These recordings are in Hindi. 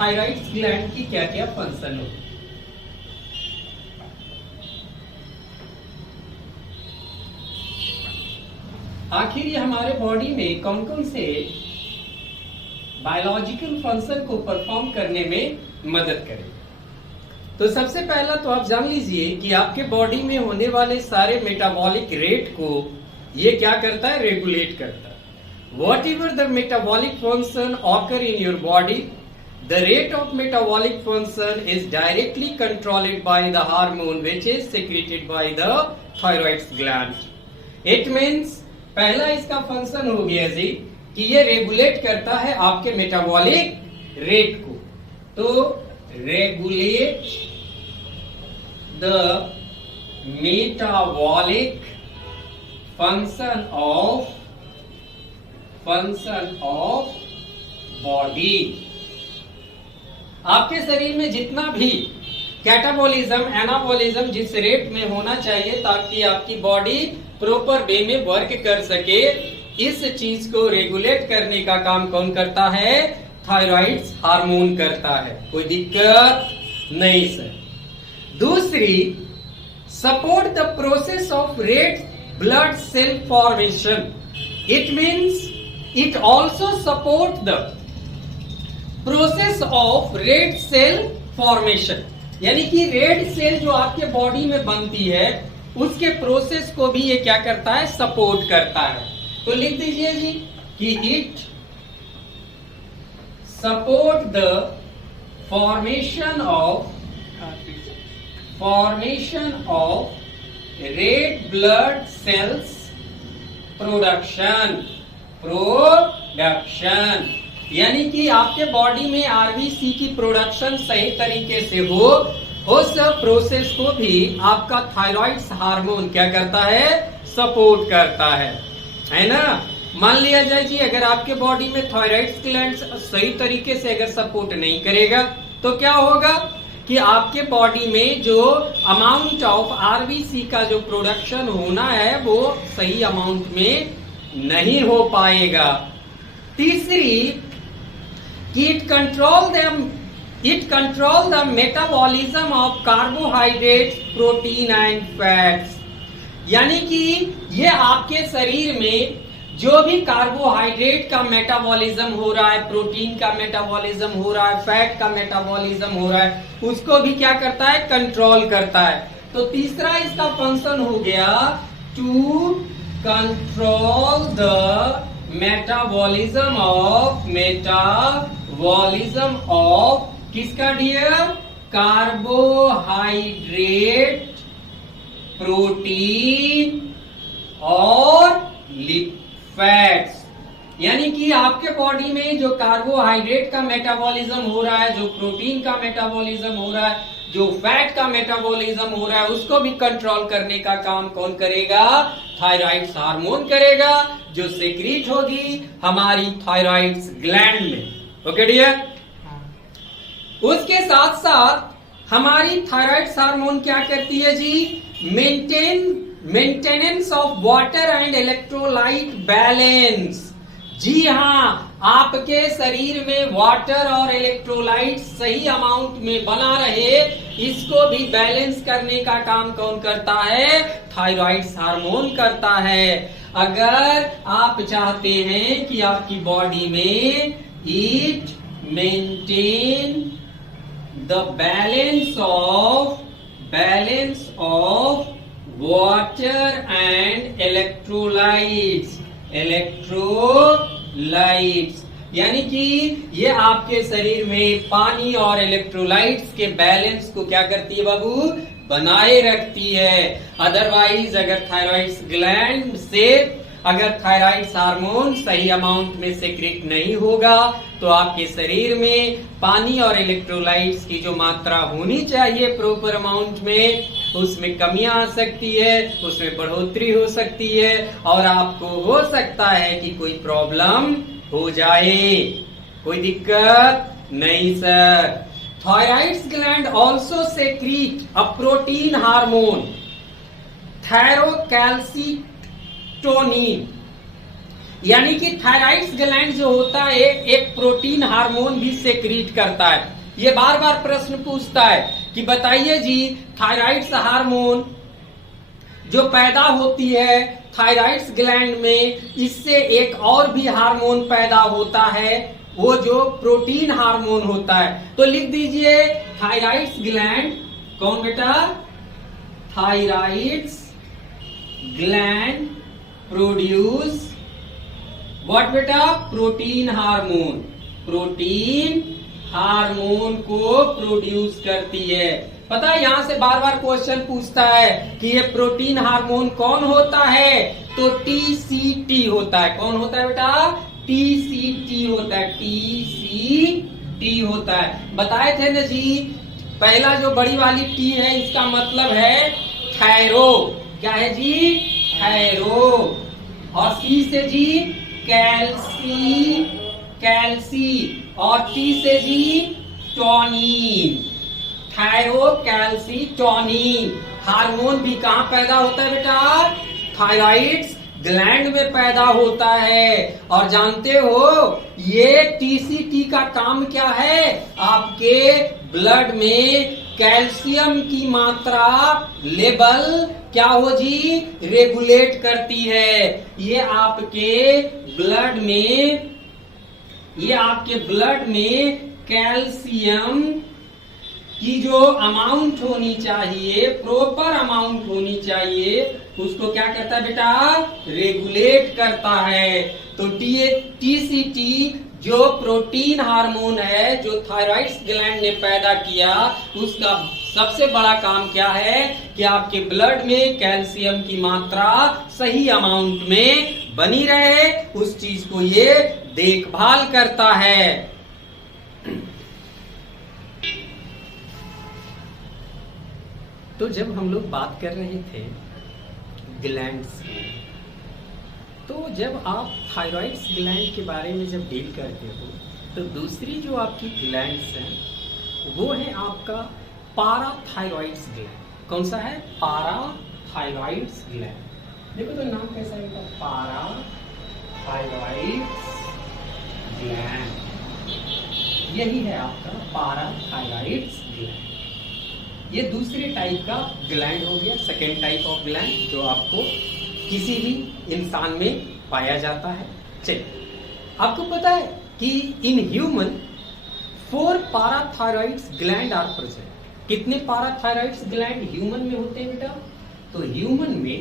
थायराइड ग्लैंड की क्या क्या फंक्शन होगी। आखिर ये हमारे बॉडी में कौन कौन से बायोलॉजिकल फंक्शन को परफॉर्म करने में मदद करेगा। तो सबसे पहला तो आप जान लीजिए कि आपके बॉडी में होने वाले सारे मेटाबॉलिक रेट को ये क्या करता है, रेगुलेट करता है। What ever the metabolic function occur in your body, the rate of metabolic function is directly controlled by the hormone which is secreted by the thyroid gland. It means पहला इसका फंक्शन हो गया जी कि ये रेगुलेट करता है आपके मेटाबॉलिक रेट को। तो regulate the metabolic function of body. आपके शरीर में जितना भी कैटाबॉलिज्म एनाबॉलिज्म जिस रेट में होना चाहिए ताकि आपकी बॉडी प्रॉपर वे में वर्क कर सके, इस चीज को रेगुलेट करने का काम कौन करता है, थायराइड हार्मोन करता है। कोई दिक्कत नहीं सर। दूसरी, support the process of red blood cell formation. It means it also support the process of red cell formation, यानी कि रेड सेल जो आपके बॉडी में बनती है उसके प्रोसेस को भी ये क्या करता है, सपोर्ट करता है। तो लिख दीजिए जी कि it support the formation of red blood cells production, यानी कि आपके बॉडी में आरबीसी की प्रोडक्शन सही तरीके से हो, उस प्रोसेस को भी आपका थायराइड हार्मोन क्या करता है, सपोर्ट करता है ना। मान लिया जाए जी अगर आपके बॉडी में थायराइड ग्लैंड सही तरीके से अगर सपोर्ट नहीं करेगा तो क्या होगा कि आपके बॉडी में जो अमाउंट ऑफ आरबीसी का जो प्रोडक्शन होना है वो सही अमाउंट में नहीं हो पाएगा। तीसरी, it control the metabolism of carbohydrates, protein and fats, यानी कि ये आपके शरीर में जो भी कार्बोहाइड्रेट का मेटाबॉलिज्म हो रहा है, प्रोटीन का मेटाबॉलिज्म हो रहा है, फैट का मेटाबॉलिज्म हो रहा है, उसको भी क्या करता है, कंट्रोल करता है। तो तीसरा इसका फंक्शन हो गया to control the metabolism of किसका डियर, कार्बोहाइड्रेट, प्रोटीन और फैट्स। यानी कि आपके बॉडी में जो कार्बोहाइड्रेट का मेटाबॉलिज्म हो रहा है, जो प्रोटीन का मेटाबॉलिज्म हो रहा है, जो फैट का मेटाबॉलिज्म हो रहा है, उसको भी कंट्रोल करने का काम कौन करेगा, थायराइड हार्मोन करेगा, जो सेक्रीट होगी हमारी थायराइड ग्लैंड में। Okay dear. उसके साथ साथ हमारी थायराइड हार्मोन क्या करती है जी, maintenance of water and electrolyte balance. जी हाँ, आपके शरीर में वाटर और इलेक्ट्रोलाइट सही अमाउंट में बना रहे, इसको भी बैलेंस करने का काम कौन करता है, थायराइड हार्मोन करता है। अगर आप चाहते हैं कि आपकी बॉडी में it maintain the balance of water and electrolytes, यानी कि ये आपके शरीर में पानी और इलेक्ट्रोलाइट्स के बैलेंस को क्या करती है बाबू, बनाए रखती है। अदरवाइज अगर थायराइड ग्लैंड से अगर थायराइड हार्मोन सही अमाउंट में सेक्रेट नहीं होगा तो आपके शरीर में पानी और इलेक्ट्रोलाइट्स की जो मात्रा होनी चाहिए प्रॉपर अमाउंट में, उसमें कमियां आ सकती है, उसमें बढ़ोतरी हो सकती है और आपको हो सकता है कि कोई प्रॉब्लम हो जाए। कोई दिक्कत नहीं sir. Thyroid gland also secrete a protein hormone thyrocalcitonin. यानी कि थायराइड ग्लैंड जो होता है एक प्रोटीन हार्मोन भी सेक्रीट करता है। ये बार बार प्रश्न पूछता है कि बताइए जी, थायराइड हार्मोन जो पैदा होती है थायराइड ग्लैंड में, इससे एक और भी हार्मोन पैदा होता है, वो जो प्रोटीन हार्मोन होता है। तो लिख दीजिए थायराइड ग्लैंड, कौन बेटा? थायराइड ग्लैंड प्रोड्यूस व्हाट बेटा? Protein hormone. प्रोटीन हार्मोन को प्रोड्यूस करती है। पता है यहां से बार बार क्वेश्चन पूछता है कि ये प्रोटीन हार्मोन कौन होता है? तो टीसीटी होता है। कौन होता है बेटा? टीसीटी होता है। टीसीटी होता है। बताए थे ना जी, पहला जो बड़ी वाली टी है इसका मतलब है थायरो। क्या है जी? थायरो। और सी से जी कैल्सी, कैल्सी। और टी से जी टोनिन। थायरो, कैल्सी, टोनिन हार्मोन भी कहां पैदा होता है बेटा? थायराइड ग्लैंड में पैदा होता है। और जानते हो ये टीसीटी का काम क्या है? आपके ब्लड में कैल्शियम की मात्रा लेवल क्या हो जी? रेगुलेट करती है। ये आपके ब्लड में कैल्शियम की जो अमाउंट होनी चाहिए, प्रॉपर अमाउंट होनी चाहिए, उसको क्या करता है बेटा? रेगुलेट करता है। तो टीसीटी जो प्रोटीन हार्मोन है जो थायराइड ग्लैंड ने पैदा किया, उसका सबसे बड़ा काम क्या है कि आपके ब्लड में कैल्शियम की मात्रा सही अमाउंट में बनी रहे, उस चीज को ये देखभाल करता है। तो जब हम लोग बात कर रहे थे ग्लैंड्स की, तो जब आप थायराइड ग्लैंड के बारे में जब डील करते हो, तो दूसरी जो आपकी ग्लैंड्स हैं वो है आपका पाराथायरॉइड ग्लैंड। कौन सा है? पाराथायरॉइड ग्लैंड। देखो तो नाम कैसा है इनका? पाराथायरॉइड ग्लैंड। यही है आपका पाराथायरॉइड ग्लैंड। ये दूसरे टाइप का ग्लैंड हो गया, सेकेंड टाइप ऑफ ग्लैंड जो आपको किसी भी इंसान में पाया जाता है। चलिए, आपको पता है कि in human 4 parathyroid gland are present. कितने पाराथायरॉइड ग्लैंड ह्यूमन में होते हैं बेटा? तो ह्यूमन में,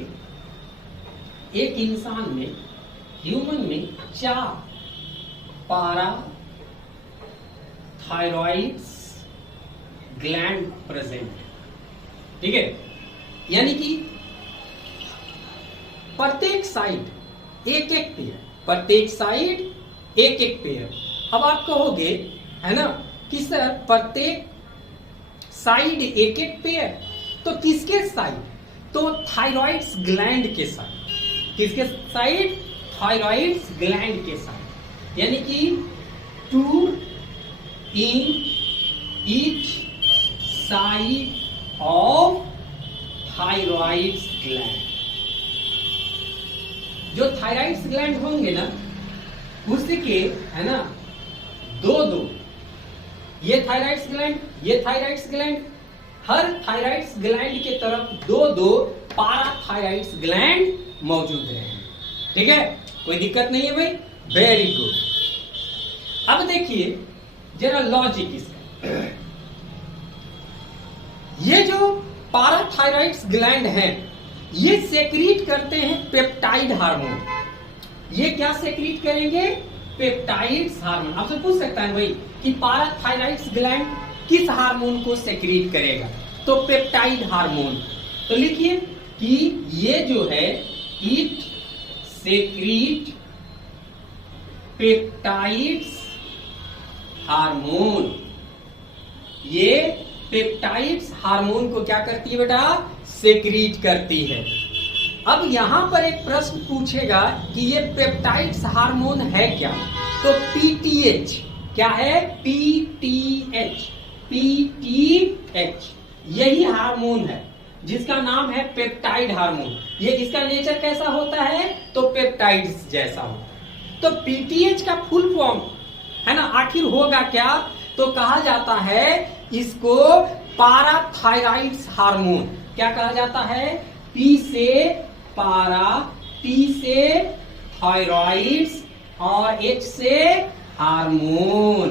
एक इंसान में, ह्यूमन में 4 पाराथायरॉइड ग्लैंड प्रेजेंट है। ठीक है, यानी कि प्रत्येक साइड एक एक पेयर, प्रत्येक साइड एक एक पेयर। अब आप कहोगे है ना कि सर प्रत्येक साइड एक एक पेयर, तो किसके साइड? तो थायराइड ग्लैंड के साइड। किसके साइड? थायराइड ग्लैंड के साइड। यानी कि 2 in each side of thyroid gland. जो थायराइड ग्लैंड होंगे ना, उसके है ना 2-2, ये थायराइड ग्लैंड, ये थायराइड ग्लैंड, हर थायराइड ग्लैंड के तरफ 2-2 पाराथायरॉइड ग्लैंड मौजूद हैं। ठीक है, कोई दिक्कत नहीं है भाई? Very good. अब देखिए जरा लॉजिक इसका। ये जो पाराथायरॉइड ग्लैंड हैं, ये सेक्रीट करते हैं पेप्टाइड हार्मोन। ये क्या सेक्रीट करेंगे? Peptide hormone. आपसे पूछ सकता है भाई कि पाराथायरॉइड ग्लैंड किस हार्मोन को सेक्रीट करेगा? तो पेप्टाइड हार्मोन। तो लिखिए कि ये जो है इट सेक्रीट पेप्टाइड हार्मोन। ये पेप्टाइड हार्मोन को क्या करती है बेटा? सेक्रीट करती है। अब यहां पर एक प्रश्न पूछेगा कि ये पेप्टाइड हार्मोन है क्या? तो पीटीएच। क्या है? पीटीएच। पीटीएच यही हार्मोन है जिसका नाम है पेप्टाइड हार्मोन। ये इसका नेचर कैसा होता है? तो पेप्टाइड्स जैसा होता है। तो पीटीएच का फुल फॉर्म है ना आखिर होगा क्या, तो कहा जाता है इसको पाराथायराइड्स हार्मोन। क्या कहा जाता है, पी से पारा, टी से थायराइड्स और एच से हार्मोन।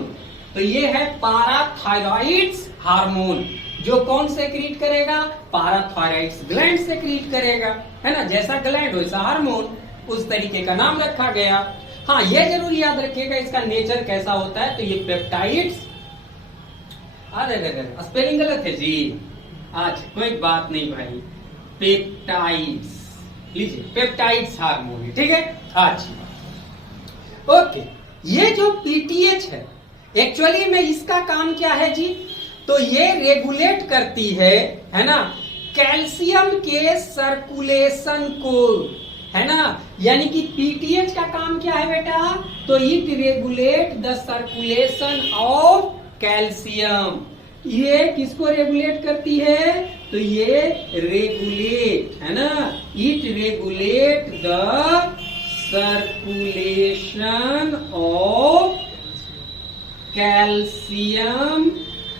तो ये है पाराथायराइड्स हार्मोन, जो कौन से क्रिएट करेगा, पाराथायराइड्स ग्लैंड से क्रिएट करेगा, है ना। जैसा ग्लैंड वैसा हार्मोन, उस तरीके का नाम रखा गया। हाँ, ये जरूर याद रखिएगा इसका नेचर कैसा होता है। तो ये पेप्टाइड्स, स्पेलिंग गलत है जी, आज कोई बात नहीं भाई, पेप्टाइड्स लीजिए, पेप्टाइड्स हार्मोन है, ठीक है। अच्छा ओके, ये जो पीटीएच है एक्चुअली में इसका काम क्या है जी, तो ये रेगुलेट करती है ना, कैल्शियम के सर्कुलेशन को, है ना। यानी कि पीटीएच का काम क्या है बेटा, तो it regulate the circulation of calcium. ये किसको रेगुलेट करती है, तो ये रेगुलेट, है ना, it regulate the circulation of calcium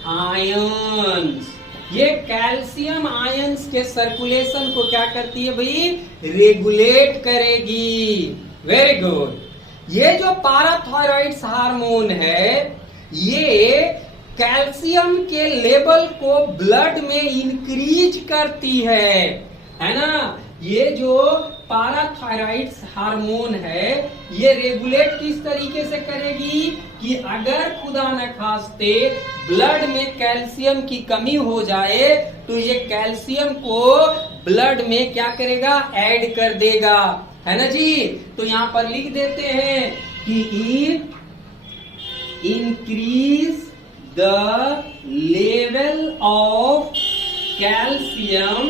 ions. ये कैल्शियम आयंस के सर्कुलेशन को क्या करती है भाई, रेगुलेट करेगी। Very good. ये जो पाराथायराइड्स हार्मोन है, ये कैल्शियम के लेवल को ब्लड में इंक्रीज करती है ना। ये जो पाराथायराइड्स हार्मोन है, ये रेगुलेट किस तरीके से करेगी कि अगर खुदा न खास्ते ब्लड में कैल्शियम की कमी हो जाए, तो ये कैल्शियम को ब्लड में क्या करेगा, ऐड कर देगा, है ना जी। तो यहाँ पर लिख देते हैं कि it increase the level of calcium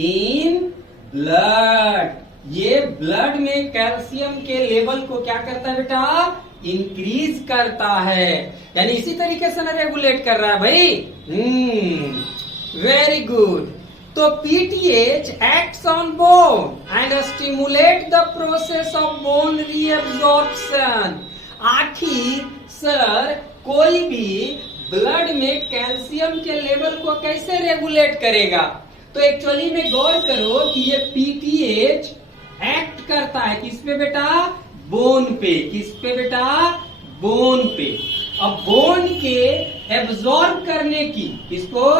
in blood. ये ब्लड में कैल्शियम के लेवल को क्या करता है बेटा, इंक्रीज करता है, यानी इसी तरीके से ना रेगुलेट कर रहा है भाई। Very good. तो PTH acts on bone and stimulate the process of bone reabsorption. आखिर सर कोई भी ब्लड में कैल्शियम के लेवल को कैसे रेगुलेट करेगा, तो एक्चुअली में गौर करो कि ये पीटीएच एक्ट करता है किस पे बेटा, बोन पे। किस पे बेटा, बोन पे। अब बोन के एब्जॉर्ब करने की, किसको,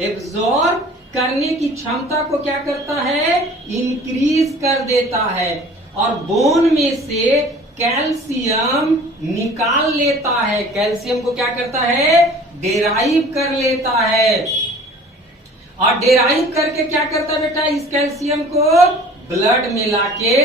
एब्जॉर्ब करने की क्षमता को क्या करता है, इंक्रीज कर देता है, और बोन में से कैल्शियम निकाल लेता है। कैल्शियम को क्या करता है, डेराइव कर लेता है, और डेराइव करके क्या करता है बेटा, इस कैल्शियम को ब्लड में लाके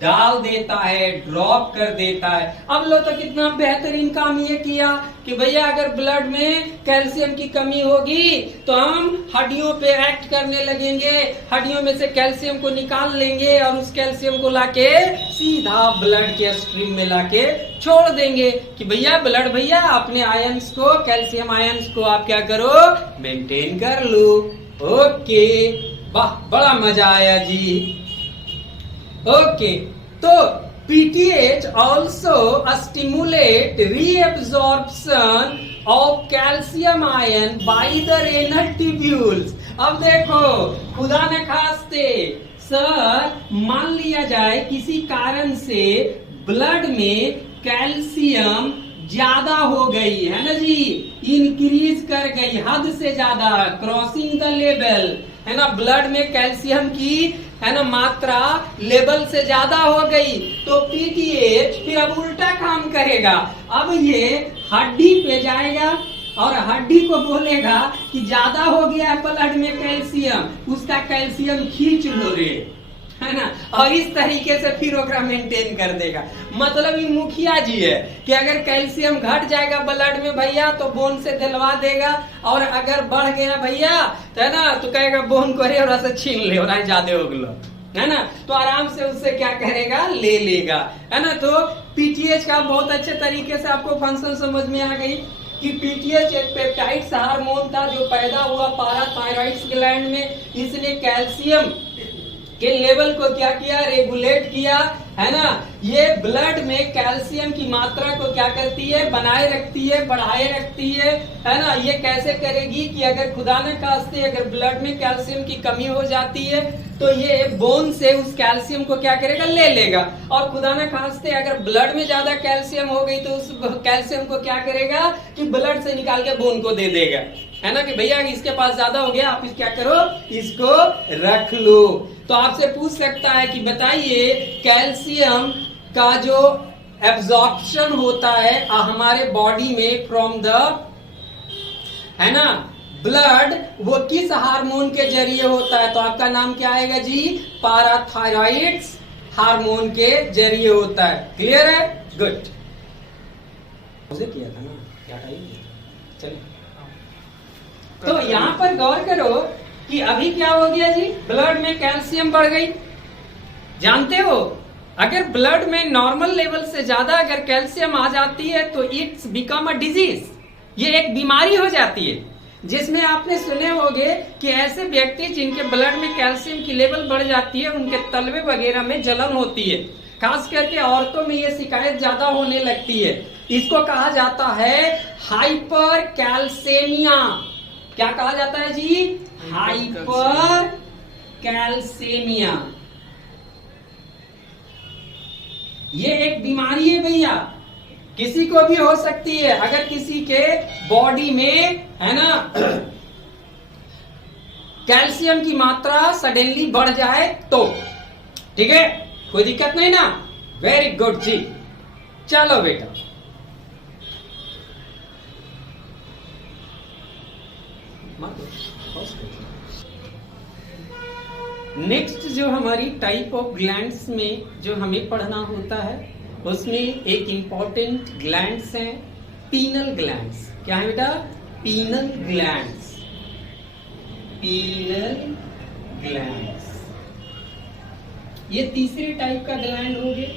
डाल देता है, ड्रॉप कर देता है। अब लो तो कितना बेहतरीन काम ये किया कि भैया अगर ब्लड में कैल्शियम की कमी होगी तो हम हड्डियों पे एक्ट करने लगेंगे, हड्डियों में से कैल्शियम को निकाल लेंगे और उस कैल्शियम को लाके सीधा ब्लड के स्ट्रीम में लाके छोड़ देंगे कि भैया ब्लड भैया अपने आयंस को, कैल्शियम आयंस को आप क्या करो, मेंटेन कर लो। ओके, वाह बड़ा मजा आया जी। ओके, तो PTH also stimulate reabsorption of calcium ion by the renal tubules। अब देखो खुदा न खास्ते सर मान लिया जाए किसी कारण से ब्लड में कैल्शियम ज्यादा हो गई है ना जी, इंक्रीज कर गई हद से ज्यादा, क्रॉसिंग द लेवल, है ना, ब्लड में कैल्शियम की है ना मात्रा लेवल से ज्यादा हो गई, तो पीटीएच फिर अब उल्टा काम करेगा। अब ये हड्डी पे जाएगा और हड्डी को बोलेगा कि ज्यादा हो गया है ब्लड में कैल्शियम, उसका कैल्शियम खींच लो रे, है ना, और इस तरीके से फिर ओकरा मेंटेन कर देगा। मतलब ये मुखिया जी है कि अगर कैल्शियम घट जाएगा ब्लड में भैया तो बोन से दिलवा देगा, और अगर बढ़ गया भैया तो है ना तो कहेगा बोन को रे और छीन ले और ज्यादा हो गलो, है ना, तो आराम से उससे क्या करेगा, ले लेगा, है ना। तो पीटीएच का बहुत अच्छे तरीके से आपको फंक्शन समझ में आ गई कि पीटीएच एक पेप्टाइड्स हार्मोन था जो पैदा हुआ पाराथायराइड्स ग्लैंड में। इसने कैल्शियम के लेवल को क्या किया, रेगुलेट किया, है ना, ये ब्लड में कैल्शियम की मात्रा को क्या करती है, बनाए रखती है, बढ़ाए रखती है ना। ये कैसे करेगी कि अगर खुदा न खास्ते अगर ब्लड में कैल्शियम की कमी हो जाती है तो ये बोन से उस कैल्शियम को क्या करेगा, ले लेगा, और खुदा न खास्ते अगर ब्लड में ज्यादा कैल्शियम हो गई तो उस कैल्शियम को क्या करेगा कि ब्लड से निकाल के बोन को दे देगा, है ना, कि भैया इसके पास ज्यादा हो गया, आप इस क्या करो, इसको रख लो। तो आपसे पूछ सकता है कि बताइए कैल्शियम का जो एब्जॉर्प्शन होता है हमारे बॉडी में फ्रॉम द, है ना, ब्लड, वो किस हार्मोन के जरिए होता है, तो आपका नाम क्या आएगा जी, पाराथायरॉइड्स हार्मोन के जरिए होता है। क्लियर है, गुड, मुझे किया था ना, क्या चलिए। तो यहाँ पर गौर करो कि अभी क्या हो गया जी, ब्लड में कैल्शियम बढ़ गई। जानते हो अगर ब्लड में नॉर्मल लेवल से ज्यादा अगर कैल्शियम आ जाती है तो इट्स बिकम अ डिजीज, ये एक बीमारी हो जाती है, जिसमें आपने सुने होंगे कि ऐसे व्यक्ति जिनके ब्लड में कैल्शियम की लेवल बढ़ जाती है उनके तलवे वगैरह में जलन होती है, खास करके औरतों में ये शिकायत ज्यादा होने लगती है। इसको कहा जाता है हाइपर कैल्सेमिया। क्या कहा जाता है जी, हाइपर कैल्सेमिया। ये एक बीमारी है भैया, किसी को भी हो सकती है अगर किसी के बॉडी में, है ना, कैल्शियम की मात्रा सडनली बढ़ जाए तो। ठीक है, कोई दिक्कत नहीं ना, वेरी गुड जी। चलो बेटा, नेक्स्ट जो हमारी टाइप ऑफ ग्लैंड्स में जो हमें पढ़ना होता है उसमें एक इंपॉर्टेंट ग्लैंड्स हैं पीनल ग्लैंड्स। क्या है बेटा, पीनल ग्लैंड्स, पीनल ग्लैंड्स। ये तीसरे टाइप का ग्लैंड हो गए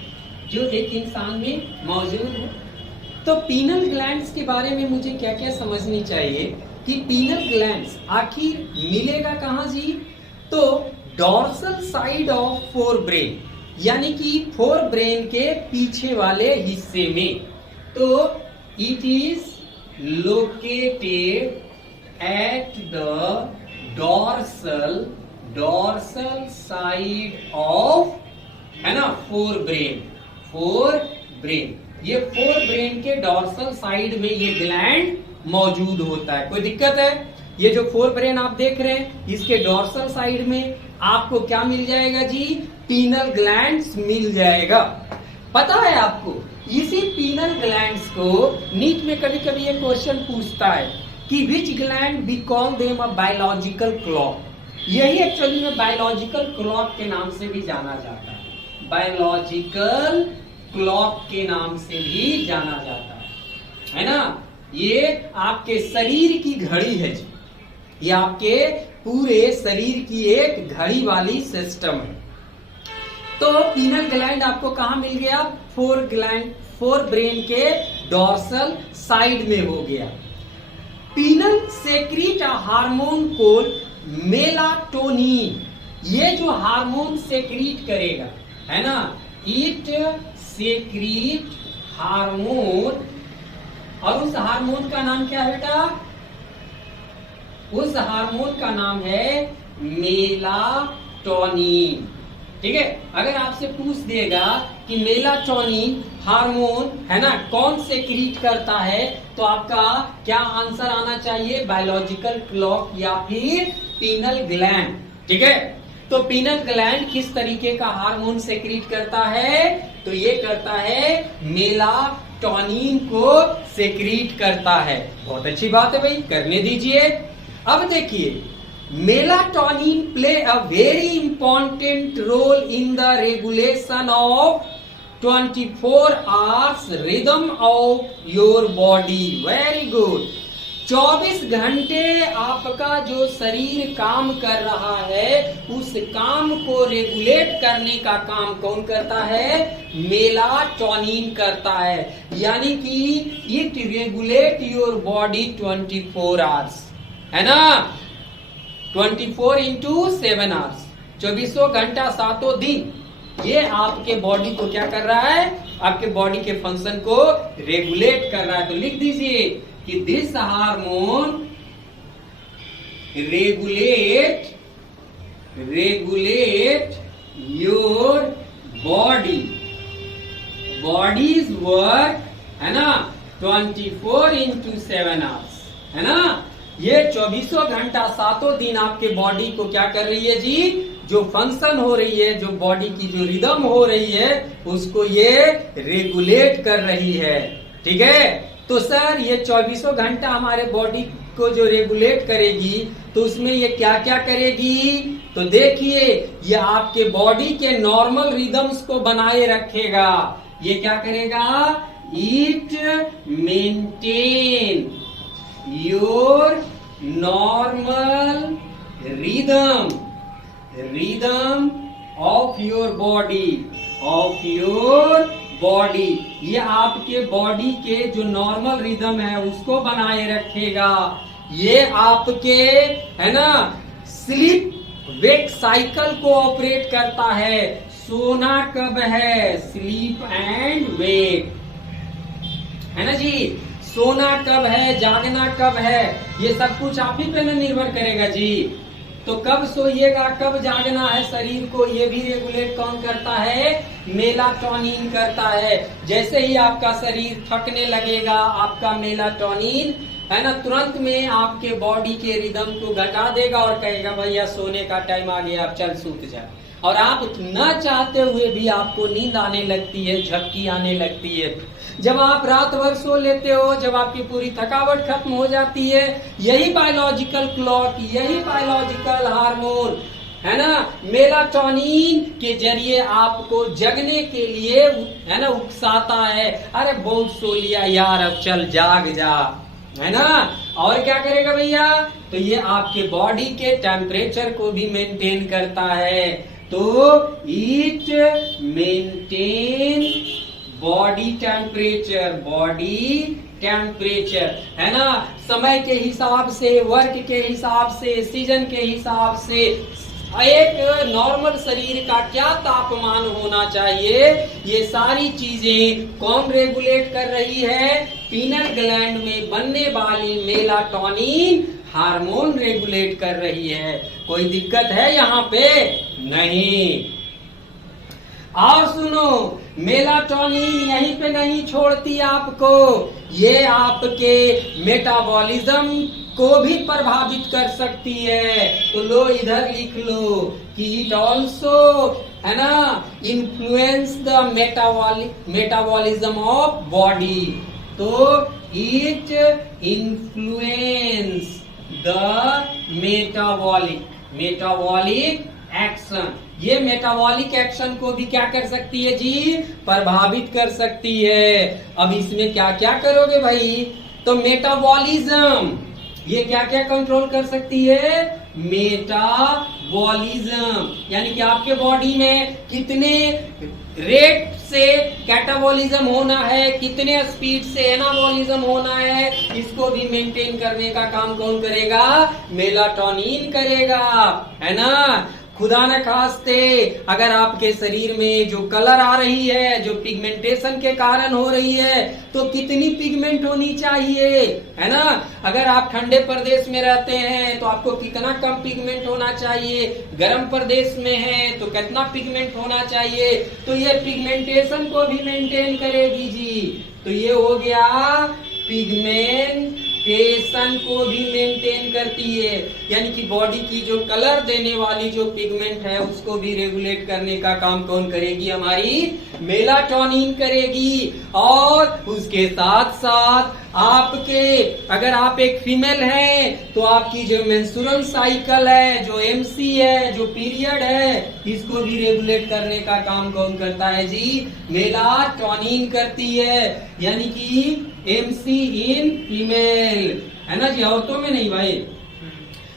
जो एक इंसान में मौजूद है। तो पीनल ग्लैंड्स के बारे में मुझे क्या क्या समझनी चाहिए कि पीनल ग्लैंड्स आखिर मिलेगा कहाँ जी, तो dorsal side of fore brain, यानी कि फोर ब्रेन के पीछे वाले हिस्से में। तो it is located at the dorsal side of, है ना, फोर ब्रेन। ये फोर ब्रेन के डॉर्सल साइड में ये ग्लैंड मौजूद होता है। कोई दिक्कत है, ये जो फोर ब्रेन आप देख रहे हैं इसके डॉर्सल साइड में आपको क्या मिल जाएगा जी, पीनल ग्लैंड्स मिल जाएगा। पता है आपको, इसी पीनल ग्लैंड्स को नीट में कभी कभी ये क्वेश्चन पूछता है कि which gland we call them a biological clock. यही एक्चुअली में बायोलॉजिकल क्लॉक के नाम से भी जाना जाता है, बायोलॉजिकल क्लॉक के नाम से भी जाना जाता है ना। ये आपके शरीर की घड़ी है जी, ये आपके पूरे शरीर की एक घड़ी वाली सिस्टम है। तो पीनल ग्लैंड आपको कहां मिल गया, फोर ब्रेन के डॉर्सल साइड में हो गया। Pineal secrete a hormone called melatonin. ये जो हार्मोन सेक्रीट करेगा, है ना, इट सेक्रीट हार्मोन, और उस हार्मोन का नाम क्या है बेटा, उस हार्मोन का नाम है मेलाटोनिन। ठीक है, अगर आपसे पूछ देगा कि मेलाटोनिन हार्मोन, है ना, कौन सेक्रीट करता है, तो आपका क्या आंसर आना चाहिए, बायोलॉजिकल क्लॉक या फिर पीनल ग्लैंड। ठीक है, तो पीनल ग्लैंड किस तरीके का हार्मोन सेक्रीट करता है, तो ये करता है मेलाटोनिन को सेक्रीट करता है। बहुत अच्छी बात है भाई, करने दीजिए। अब देखिए, melatonin play a very important role in the regulation of 24 hours rhythm of your body. Very good. 24 घंटे आपका जो शरीर काम कर रहा है उस काम को रेगुलेट करने का काम कौन करता है, मेलाटोनिन करता है। यानी कि it regulate your body 24 hours, है ना, 24 into 7 आवर्स, 24 घंटा 7 दिन ये आपके बॉडी को क्या कर रहा है, आपके बॉडी के फंक्शन को रेगुलेट कर रहा है। तो लिख दीजिए कि this hormone regulate your bodies work, है ना, 24/7 आवर्स, है ना। ये 24 घंटा 7 दिन आपके बॉडी को क्या कर रही है जी, जो फंक्शन हो रही है, जो बॉडी की जो रिदम हो रही है, उसको ये रेगुलेट कर रही है। ठीक है, तो सर ये 24 घंटा हमारे बॉडी को जो रेगुलेट करेगी, तो उसमें ये क्या क्या करेगी, तो देखिए ये आपके बॉडी के नॉर्मल रिदम्स को बनाए रखेगा। ये क्या करेगा, it maintain your normal rhythm of your body, ये आपके बॉडी के जो नॉर्मल रिदम है उसको बनाए रखेगा। ये आपके, है ना, स्लीप वेक साइकिल को ऑपरेट करता है। सोना कब है, स्लीप एंड वेक, है ना जी। सोना कब है, जागना कब है, ये सब कुछ आप ही पे निर्भर करेगा जी। तो कब सोइएगा, कब जागना है शरीर को, ये भी रेगुलेट कौन करता है, मेलाटोनिन करता है। जैसे ही आपका शरीर थकने लगेगा, आपका मेलाटोनिन, है ना, तुरंत में आपके बॉडी के रिदम को घटा देगा और कहेगा भैया सोने का टाइम आ गया, आप चल सूत जा। और आप न चाहते हुए भी आपको नींद आने लगती है, झपकी आने लगती है। जब आप रात भर सो लेते हो, जब आपकी पूरी थकावट खत्म हो जाती है, यही बायोलॉजिकल क्लॉक, यही बायोलॉजिकल हार्मोन, है ना, मेलाटोनिन के जरिए आपको जगने के लिए, है ना, उकसाता है। अरे बहुत सो लिया यार, अब चल जाग जा, है ना। और क्या करेगा भैया, तो ये आपके बॉडी के टेम्परेचर को भी मेंटेन करता है। तो इट मेंटेन बॉडी टेम्परेचर, है ना, समय के हिसाब से, वर्क के हिसाब से, सीजन के हिसाब से एक नॉर्मल शरीर का क्या तापमान होना चाहिए, ये सारी चीजें कौन रेगुलेट कर रही है, पीनल ग्लैंड में बनने वाली मेलाटोनिन हार्मोन रेगुलेट कर रही है। कोई दिक्कत है यहाँ पे नहीं। और सुनो, मेलाटोनिन यहीं पे नहीं छोड़ती आपको, ये आपके मेटाबॉलिज्म को भी प्रभावित कर सकती है। तो लो इधर लिख लो कि इट ऑल्सो, है ना, influence the metabolism of body. तो it influence the metabolic action, ये मेटाबॉलिक एक्शन को भी क्या कर सकती है जी, प्रभावित कर सकती है। अब इसमें क्या क्या करोगे भाई, तो मेटाबॉलिज्म, ये क्या क्या कंट्रोल कर सकती है, मेटाबॉलिज्म, यानी कि आपके बॉडी में कितने रेट से कैटाबॉलिज्म होना है, कितने स्पीड से एनाबॉलिज्म होना है, इसको भी मेंटेन करने का काम कौन करेगा, मेलाटोनिन करेगा, है ना। खुदा न खास्ते अगर आपके शरीर में जो कलर आ रही है, जो पिगमेंटेशन के कारण हो रही है, तो कितनी पिगमेंट होनी चाहिए, है ना। अगर आप ठंडे प्रदेश में रहते हैं तो आपको कितना कम पिगमेंट होना चाहिए, गर्म प्रदेश में है तो कितना पिगमेंट होना चाहिए। तो ये पिगमेंटेशन को भी मेंटेन करेगी जी। तो ये हो गया पिगमेंटेशन को भी मेंटेन करती है, यानी कि बॉडी की जो कलर देने वाली जो पिगमेंट है उसको भी रेगुलेट करने का काम कौन करेगी, हमारी मेलाटोनिन करेगी। और उसके साथ साथ आपके, अगर आप एक फीमेल हैं तो आपकी जो मेंस्ट्रुअल साइकिल है, जो एमसी है, जो पीरियड है, इसको भी रेगुलेट करने का काम कौन करता है जी, मेलाटोनिन करती है, यानी कि एमसी इन फीमेल, है ना जी, औरतों में नहीं भाई।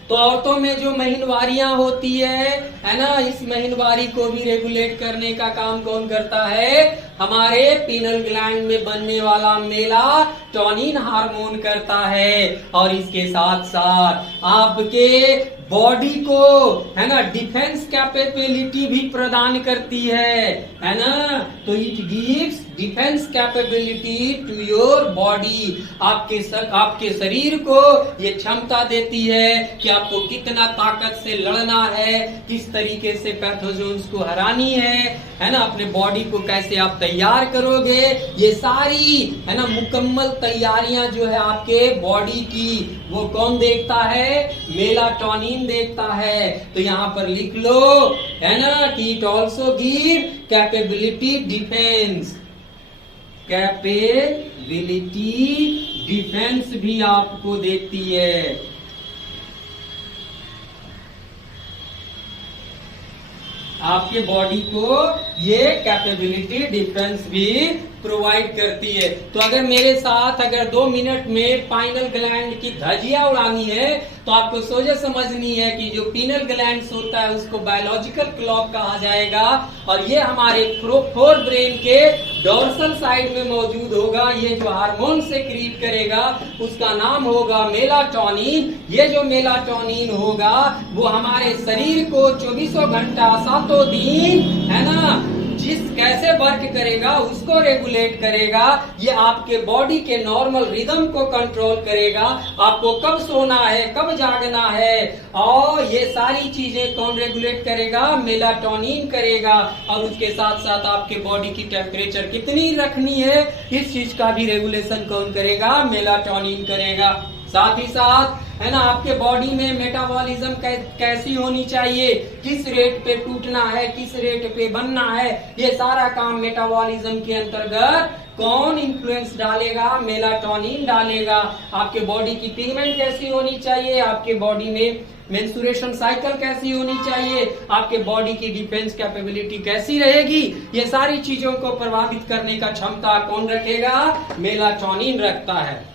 तो औरतों में जो महीनवारियां होती है ना, इस महीनवारी को भी रेगुलेट करने का काम कौन करता है, हमारे पीनल ग्लैंड में बनने वाला मेलाटोनिन हार्मोन करता है, और इसके साथ साथ आपके बॉडी को, है ना, डिफेंस कैपेबिलिटी भी प्रदान करती है ना। तो it gives defence capability to your body. आपके शरीर को ये क्षमता देती है कि आपको कितना ताकत से लड़ना है, किस तरीके से पैथोजन्स को हरानी है ना, अपने बॉडी को कैसे आप तैयार करोगे। ये सारी, है ना, मुकम्मल तैयारियां जो है आपके बॉडी की, वो कौन देखता है? मेलाटोनिन देखता है। तो यहाँ पर लिख लो, है ना, कि it also give capability defence. Capability defence भी आपको देती है। आपके बॉडी को ये कैपेबिलिटी डिफेंस भी प्रोवाइड करती है। तो अगर मेरे साथ अगर 2 मिनट में पाइनल ग्लैंड की धज्जियां उड़ानी है, तो आपको सोचे समझनी है कि जो पीनल ग्लैंड होता है उसको बायोलॉजिकल क्लॉक कहा जाएगा, और ये हमारे फोर ब्रेन के डोर्सल साइड में मौजूद होगा। ये जो हार्मोन से क्रिएट करेगा उसका नाम होगा मेलाटोनिन। ये जो मेलाटोनिन होगा वो हमारे शरीर को 24 घंटा 7 दिन, है ना, कैसे वर्क करेगा उसको रेगुलेट करेगा। ये आपके बॉडी के नॉर्मल रिदम को कंट्रोल करेगा। आपको कब सोना है, कब जागना है, और ये सारी चीजें कौन रेगुलेट करेगा? मेलाटोनिन करेगा। और उसके साथ साथ आपके बॉडी की टेम्परेचर कितनी रखनी है, इस चीज का भी रेगुलेशन कौन करेगा? मेलाटोनिन करेगा। साथ ही साथ, है ना, आपके बॉडी में मेटाबॉलिज्म कैसी होनी चाहिए, किस रेट पे टूटना है, किस रेट पे बनना है, ये सारा काम मेटाबॉलिज्म के अंतर्गत कौन इन्फ्लुएंस डालेगा? मेलाटोनिन डालेगा। आपके बॉडी की पिगमेंट कैसी होनी चाहिए, आपके बॉडी में मेंस्ट्रुएशन साइकिल कैसी होनी चाहिए, आपके बॉडी की डिफेंस कैपेबिलिटी कैसी रहेगी, ये सारी चीजों को प्रभावित करने का क्षमता कौन रखेगा? मेलाटोनिन रखता है।